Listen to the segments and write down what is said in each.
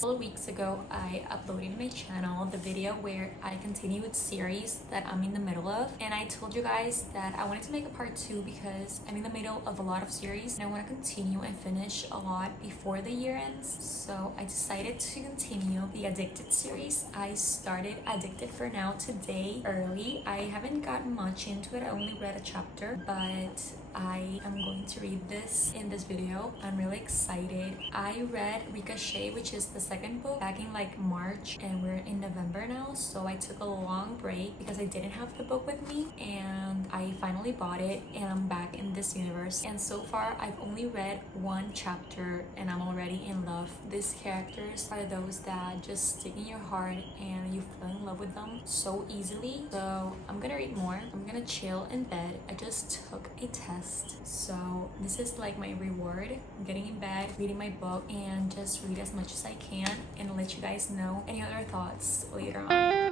A couple of weeks ago, I uploaded my channel the video where I continue with series that I'm in the middle of, and I told you guys that I wanted to make a part 2 because I'm in the middle of a lot of series and I want to continue and finish a lot before the year ends. So I decided to continue the Addicted series. I started Addicted for Now today early. I haven't gotten much into it. I only read a chapter, but I am going to read this in this video. I'm really excited. I read Ricochet, which is the second book, back in like March, and we're in November now, so I took a long break because I didn't have the book with me, and I finally bought it and I'm back in this universe. And so far I've only read one chapter and I'm already in love. These characters are those that just stick in your heart and you fall in love with them so easily. So I'm gonna read more. I'm gonna chill in bed. I just took a test, so this is like my reward. I'm getting in bed, reading my book, and just read as much as I can and let you guys know any other thoughts later on.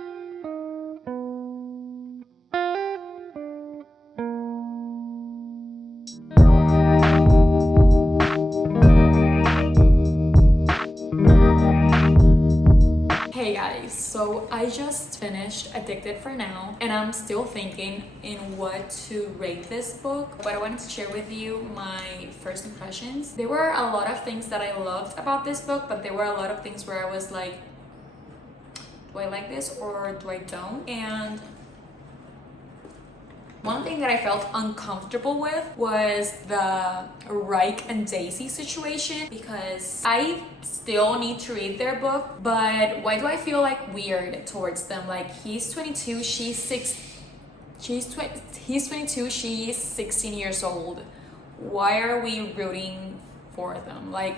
Hey guys, so I just finished Addicted for Now and I'm still thinking in what to rate this book, but I wanted to share with you my first impressions. There were a lot of things that I loved about this book, but there were a lot of things where I was like, do I like this or do I don't? And one thing that I felt uncomfortable with was the Reich and Daisy situation, because I still need to read their book, but why do I feel like weird towards them? Like, he's 22, he's 22, she's 16 years old. Why are we rooting for them? Like,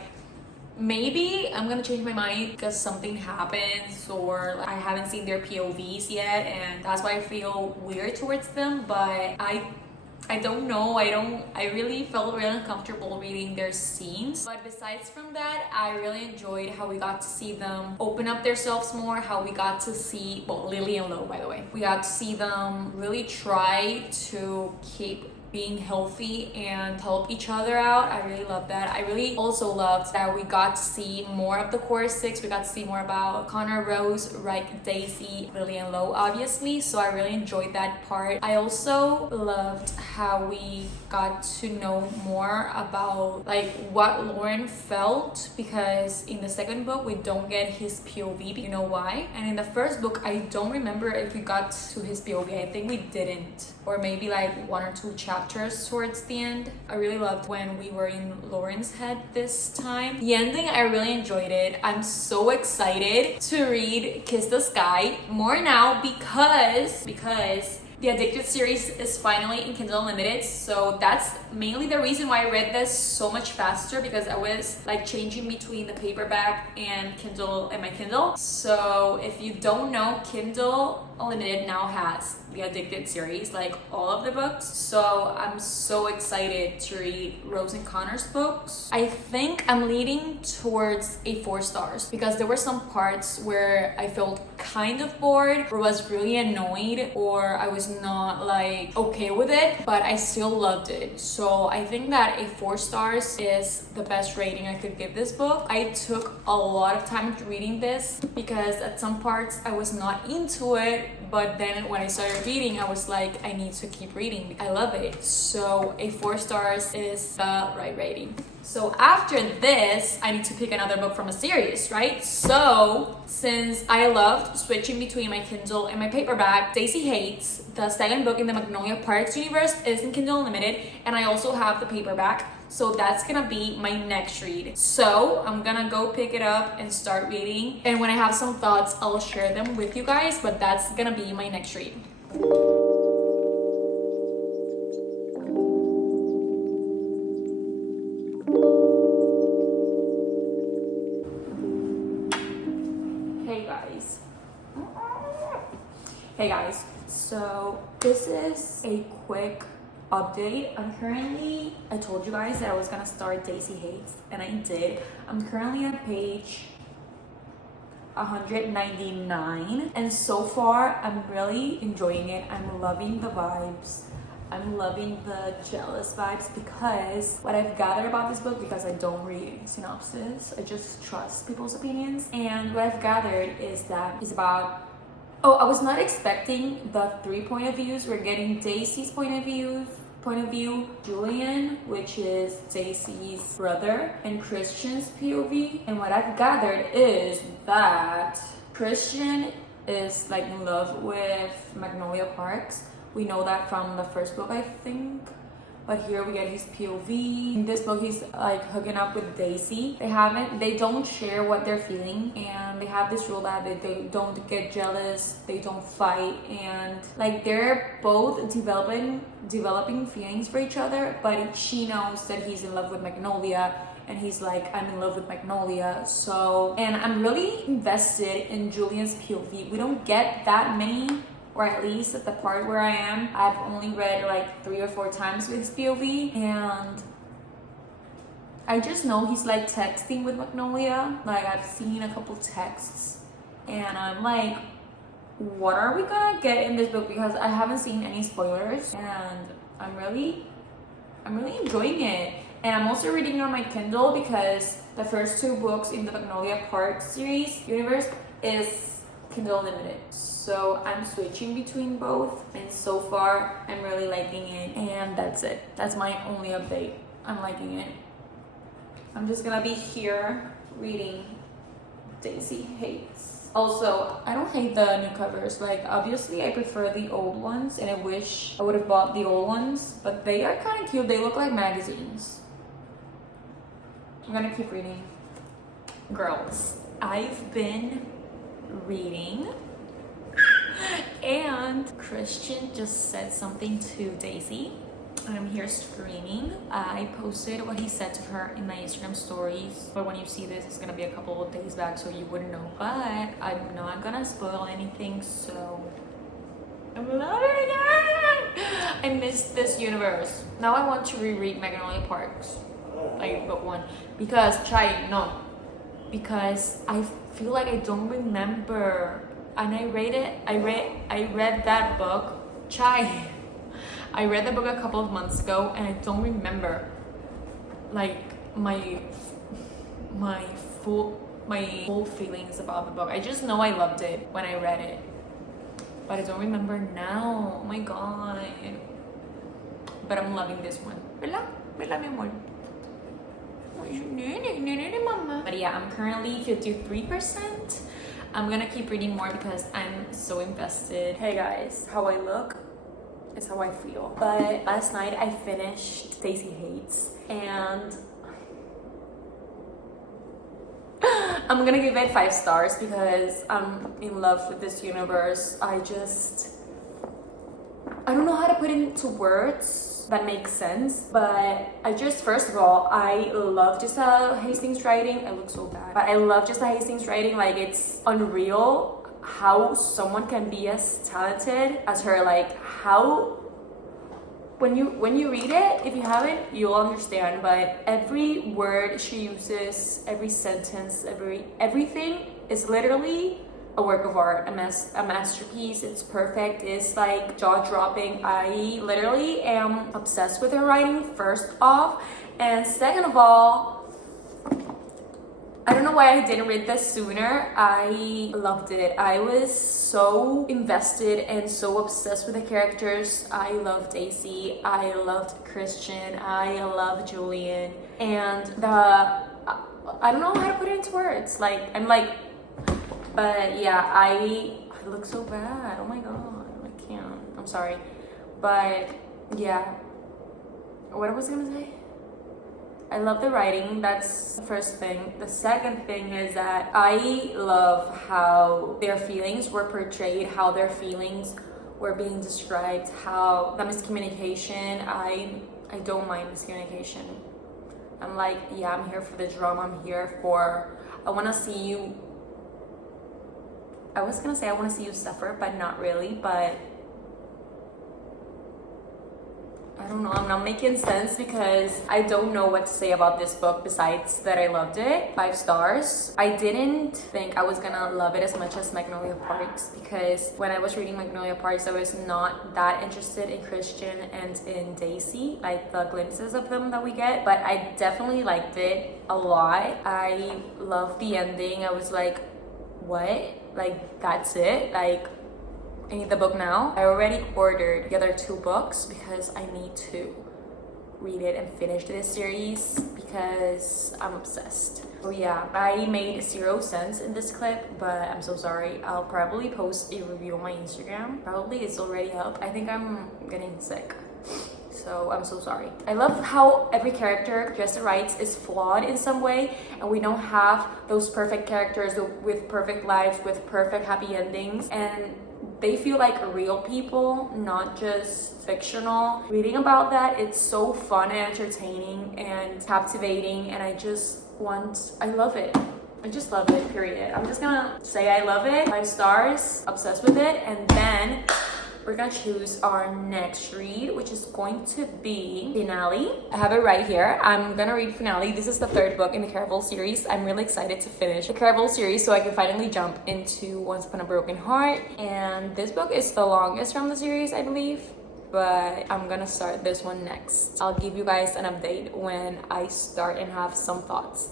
maybe I'm gonna change my mind because something happens, or I haven't seen their POVs yet and that's why I feel weird towards them, but I don't know. I really felt really uncomfortable reading their scenes. But besides from that, I really enjoyed how we got to see them open up themselves more, how we got to see, well, Lily and Lo, by the way. We got to see them really try to keep being healthy and help each other out. I really love that. I really also loved that we got to see more of the core six. We got to see more about Connor, Rose, Reich, Daisy, Lily, and Lo, obviously. So I really enjoyed that part. I also loved how we got to know more about like what Lauren felt, because in the second book we don't get his POV. You know why? And in the first book I don't remember if we got to his POV. I think we didn't, or maybe like one or two chapters towards the end. I really loved when we were in Lauren's head this time. The ending, I really enjoyed it. I'm so excited to read Kiss the Sky more now because the Addicted series is finally in Kindle Unlimited, so that's mainly the reason why I read this so much faster, because I was like changing between the paperback and Kindle and my Kindle. So if you don't know, Kindle Unlimited now has the Addicted series, like all of the books. So I'm so excited to read Rose and Connor's books. I think I'm leaning towards a 4 stars because there were some parts where I felt kind of bored or was really annoyed, or I was not like okay with it, but I still loved it. So I think that a 4 stars is the best rating I could give this book. I took a lot of time reading this because at some parts I was not into it, but then when I started reading I was like, I need to keep reading. I love it. So a 4 stars is the right rating. So after this, I need to pick another book from a series, right? So since I loved switching between my Kindle and my paperback, Daisy Hates, the second book in the Magnolia Parks universe, is in Kindle Unlimited, and I also have the paperback. So that's gonna be my next read. So I'm gonna go pick it up and start reading. And when I have some thoughts, I'll share them with you guys, but that's gonna be my next read. Hey guys, so this is a quick update. I told you guys that I was gonna start Daisy Hates, and I did. I'm currently on page 199, and so far I'm really enjoying it. I'm loving the vibes. I'm loving the jealous vibes because what I've gathered about this book, because I don't read synopsis, I just trust people's opinions. And what I've gathered is that it's about, oh, I was not expecting the 3 point of views. We're getting Daisy's point of view, Julian, which is Daisy's brother, and Christian's POV. And what I've gathered is that Christian is like in love with Magnolia Parks. We know that from the first book, I think. But here we get his POV. In this book, he's like hooking up with Daisy. They don't share what they're feeling, and they have this rule that they don't get jealous, they don't fight, and like they're both developing feelings for each other. But she knows that he's in love with Magnolia, and he's like, I'm in love with Magnolia. So, and I'm really invested in Julian's POV. We don't get that many, or at least at the part where I am, I've only read like 3 or 4 times with his POV, and I just know he's like texting with Magnolia. Like I've seen a couple texts, and I'm like, what are we gonna get in this book? Because I haven't seen any spoilers, and I'm really enjoying it. And I'm also reading it on my Kindle because the first 2 books in the Magnolia Park series universe is Kindle Unlimited. So I'm switching between both, and so far I'm really liking it. And that's it. That's my only update. I'm liking it. I'm just gonna be here reading Daisy Hates. Also, I don't hate the new covers. Like obviously I prefer the old ones, and I wish I would have bought the old ones, but they are kind of cute. They look like magazines. I'm gonna keep reading. Girls, I've been reading, and Christian just said something to Daisy, and I'm here screaming. I posted what he said to her in my Instagram stories, but when you see this, it's gonna be a couple of days back, so you wouldn't know. But I'm not gonna spoil anything, so I'm loving it. I missed this universe. Now I want to reread Magnolia Parks, like book 1, because because I feel like I don't remember. And I read that book, I read the book a couple of months ago, and I don't remember like my full feelings about the book. I just know I loved it when I read it, but I don't remember now. Oh my god. But I'm loving this one. ¿Verdad? ¿Verdad, mi amor? But yeah, I'm currently 53%. I'm gonna keep reading more because I'm so invested. Hey guys, how I look is how I feel. But last night I finished Daisy Hates, and I'm gonna give it 5 stars because I'm in love with this universe. I don't know how to put it into words that makes sense, but first of all, I love Jessa Hastings' writing. I look so bad, but I love Jessa Hastings' writing. Like it's unreal how someone can be as talented as her. Like how when you read it, if you haven't, you'll understand. But every word she uses, every sentence, everything is literally a work of art, a masterpiece. It's perfect. It's like jaw-dropping. I literally am obsessed with her writing, first off, and second of all, I don't know why I didn't read this sooner. I loved it. I was so invested and so obsessed with the characters. I loved Daisy, I loved Christian, I loved Julian, and I don't know how to put it into words. Like I'm like, but yeah, I look so bad. Oh my god, I can't. I'm sorry. But yeah, what was I gonna say? I love the writing. That's the first thing. The second thing is that I love how their feelings were portrayed, how their feelings were being described, how the miscommunication. I don't mind miscommunication. I'm like, yeah, I'm here for the drama. I want to see you. I was gonna say I want to see you suffer, but not really. But I don't know, I'm not making sense because I don't know what to say about this book besides that I loved it. 5 stars. I didn't think I was gonna love it as much as Magnolia Parks because when I was reading Magnolia Parks, I was not that interested in Christian and in Daisy, like the glimpses of them that we get, but I definitely liked it a lot. I loved the ending. I was like, what? Like, that's it? Like, I need the book now. I already ordered the other 2 books because I need to read it and finish this series because I'm obsessed. So yeah, I made 0 sense in this clip, but I'm so sorry. I'll probably post a review on my Instagram. Probably it's already up. I think I'm getting sick, so I'm so sorry. I love how every character Jessa writes is flawed in some way, and we don't have those perfect characters with perfect lives, with perfect happy endings, and they feel like real people, not just fictional. Reading about that, it's so fun and entertaining and captivating, and I love it. I just love it, period. I'm just gonna say I love it. 5 stars, obsessed with it, and then we're gonna choose our next read, which is going to be Finale. I have it right here. I'm gonna read Finale. This is the 3rd book in the Caraval series. I'm really excited to finish the Caraval series so I can finally jump into Once Upon a Broken Heart. And this book is the longest from the series, I believe, but I'm gonna start this one next. I'll give you guys an update when I start and have some thoughts.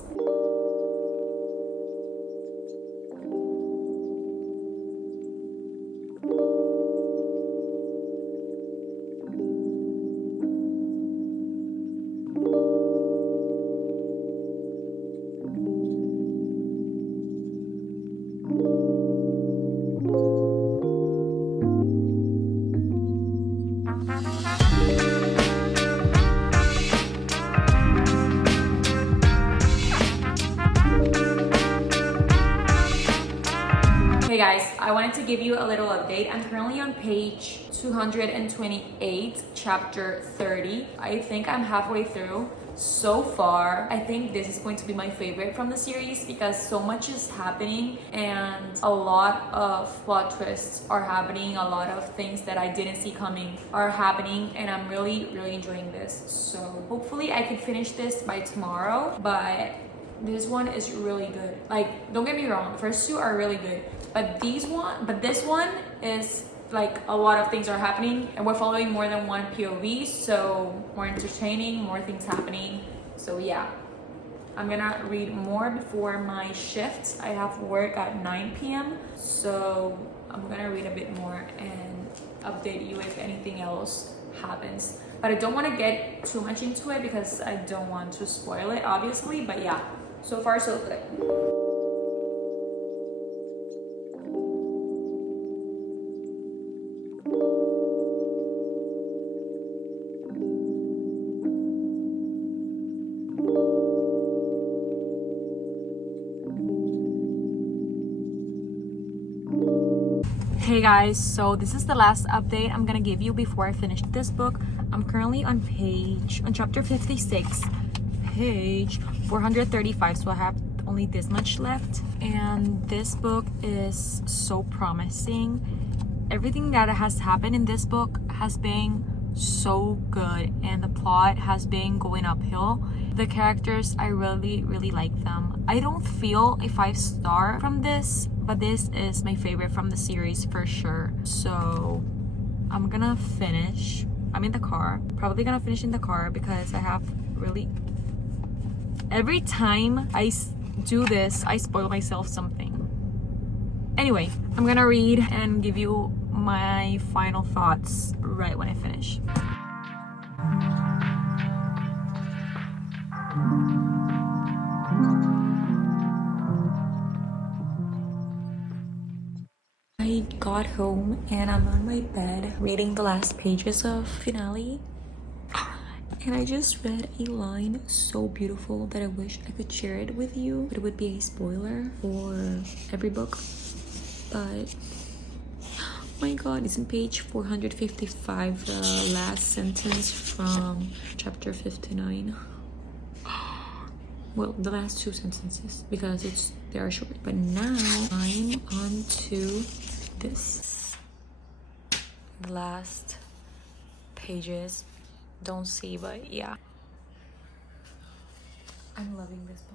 Hey guys, I wanted to give you a little update. I'm currently on page 228, chapter 30. I think I'm halfway through. So far, I think this is going to be my favorite from the series because so much is happening and a lot of plot twists are happening. A lot of things that I didn't see coming are happening, and I'm really enjoying this. So hopefully I can finish this by tomorrow, but this one is really good. Like, don't get me wrong, the first 2 are really good, but this one is like a lot of things are happening and we're following more than one POV, so more entertaining, more things happening. So yeah, I'm gonna read more before my shift. I have work at 9 p.m. so I'm gonna read a bit more and update you if anything else happens, but I don't want to get too much into it because I don't want to spoil it, obviously. But yeah, so far so good. Hey guys, so this is the last update I'm gonna give you before I finish this book. I'm currently on chapter 56, page 435, so I have only this much left, and this book is so promising. Everything that has happened in this book has been so good, and the plot has been going uphill. The characters, I really like them. I don't feel a 5-star from this, but this is my favorite from the series for sure. So I'm gonna finish. I'm in the car, probably gonna finish in the car because I have really, every time I do this I spoil myself something. Anyway, I'm gonna read and give you my final thoughts right when I finish. I got home and I'm on my bed reading the last pages of Finale, and I just read a line so beautiful that I wish I could share it with you, but it would be a spoiler for every book. But oh my god, it's in page 455, the last sentence from chapter 59. Well, the last 2 sentences because they are short. But now I'm on to this last pages don't see, but yeah. I'm loving this book.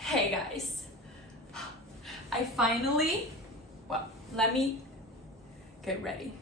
Hey guys, I finally, well, let me get ready.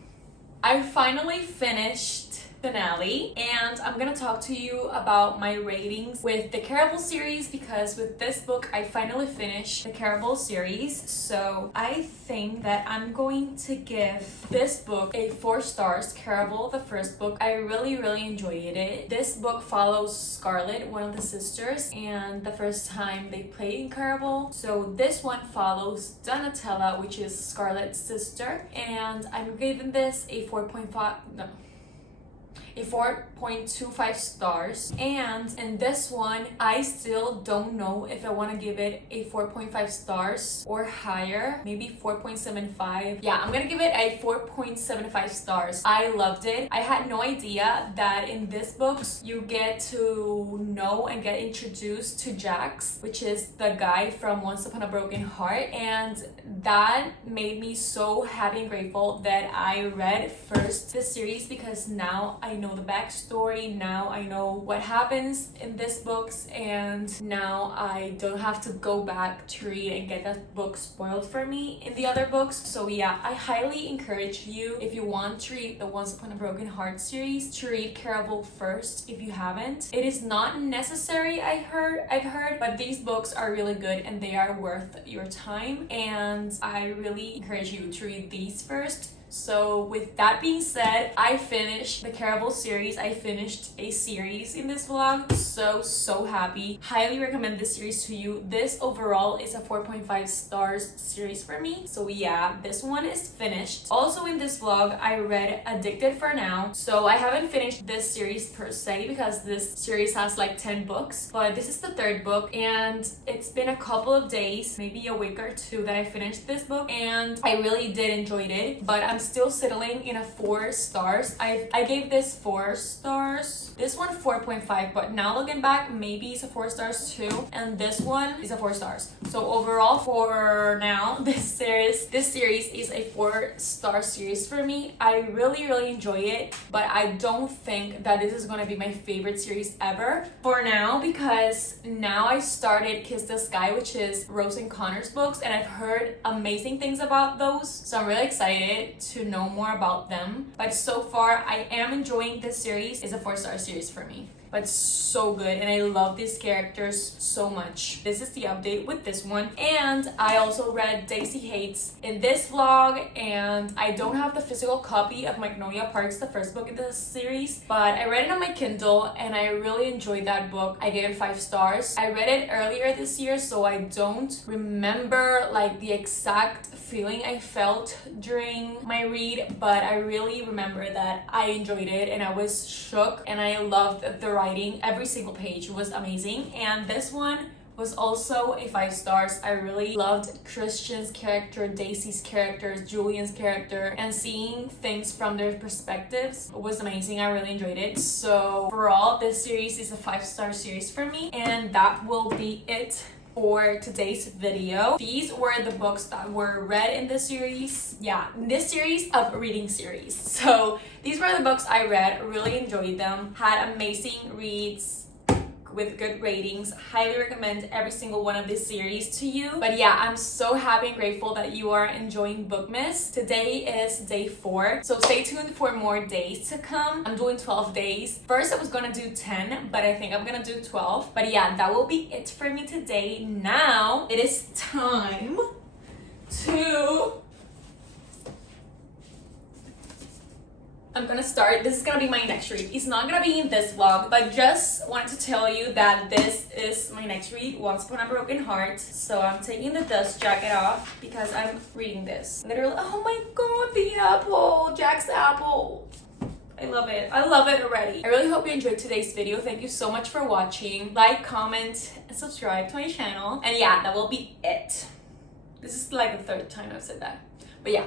I finally finished finale, and I'm gonna talk to you about my ratings with the Caraval series, because with this book I finally finished the Caraval series. So I think that I'm going to give this book a 4 stars. Caraval, the first book, I really enjoyed it. This book follows Scarlett, one of the sisters, and the first time they played in Caraval. So this one follows Donatella, which is Scarlett's sister, and I'm giving this a 4.25 stars. And in this one, I still don't know if I want to give it a 4.5 stars or higher, maybe 4.75. Yeah, I'm gonna give it a 4.75 stars. I loved it. I had no idea that in this book you get to know and get introduced to Jax, which is the guy from Once Upon a Broken Heart, and that made me so happy and grateful that I read first this series, because now I know the backstory, now I know what happens in this books, and now I don't have to go back to read and get that book spoiled for me in the other books. So yeah, I highly encourage you, if you want to read the Once Upon a Broken Heart series, to read Caraval first if you haven't. It is not necessary, I've heard, but these books are really good and they are worth your time, and I really encourage you to read these first. So with that being said, I finished the Caraval series. I finished a series in this vlog. So happy. Highly recommend this series to you. This overall is a 4.5 stars series for me. So yeah, this one is finished. Also in this vlog, I read Addicted for Now. So I haven't finished this series per se, because this series has like 10 books, but this is the 3rd book, and it's been a couple of days, maybe a week or 2, that I finished this book, and I really did enjoy it, but I'm still settling in a 4 stars. I gave this 4 stars. This one 4.5, but now looking back, maybe it's a 4 stars too, and this one is a 4 stars. So overall, for now, this series is a 4-star series for me. I really enjoy it, but I don't think that this is gonna be my favorite series ever for now, because now I started Kiss the Sky, which is Rose and Connor's books, and I've heard amazing things about those, so I'm really excited to know more about them. But so far, I am enjoying this series. It's a 4-star series for me, but so good, and I love these characters so much. This is the update with this one. And I also read Daisy Hates in this vlog, and I don't have the physical copy of Magnolia Parks, the first book in this series, but I read it on my Kindle and I really enjoyed that book. I gave it 5 stars. I read it earlier this year, so I don't remember like the exact feeling I felt during my read, but I really remember that I enjoyed it and I was shook, and I loved the writing. Every single page was amazing, and this one was also a 5 stars. I really loved Christian's character, Daisy's character, Julian's character, and seeing things from their perspectives was amazing. I really enjoyed it. So overall, this series is a 5-star series for me, and that will be it for today's video. These were the books that were read in this series. Yeah, this series of reading series. So these were the books I read, really enjoyed them, had amazing reads with good ratings. Highly recommend every single one of this series to you. But yeah, I'm so happy and grateful that you are enjoying Bookmas. Today is day 4, so stay tuned for more days to come. I'm doing 12 days. First I was gonna do 10, but I think I'm gonna do 12. But yeah, that will be it for me today. Now it is time to I'm gonna start. This is gonna be my next read. It's not gonna be in this vlog, but just wanted to tell you that this is my next read, Once Upon a Broken Heart. So I'm taking the dust jacket off because I'm reading this. Literally, oh my god, the apple, Jack's apple. I love it. I love it already. I really hope you enjoyed today's video. Thank you so much for watching. Like, comment, and subscribe to my channel. And yeah, that will be it. This is like the 3rd time I've said that. But yeah.